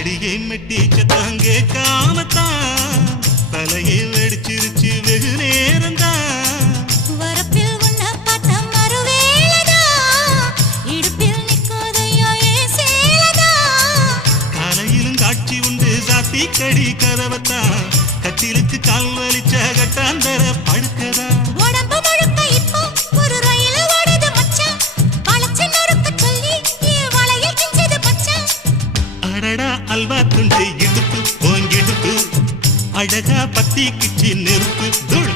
அடியை மெட்டி சத்தம் கேட்காமத்தான் தலையை வெடிச்சிருச்சு வெகு நேரம்தான். வரப்பில் உன்ன பார்த்த மறுவேளதா இடுப்பில் நிற்காதையா ஏன் சேலதா. காலையிலும் காட்சி உண்டு சாத்தி கடி கதவத்தான் கட்டிலுக்கு கால் வலிச்ச கட்டாந்தர படுக்கதா. உடம்பு முழுக்க இப்போ ஒரு ரயில் ஓடுது மச்சான். வளைச்சு நொறுக்க சொல்லி என் வளையல் கிஞ்சது மச்சான். அடடா அல்வா துண்டு இடுப்பு ஓங்கிடுப்பு அழகா பத்தி கிச்சி நெருப்பு துள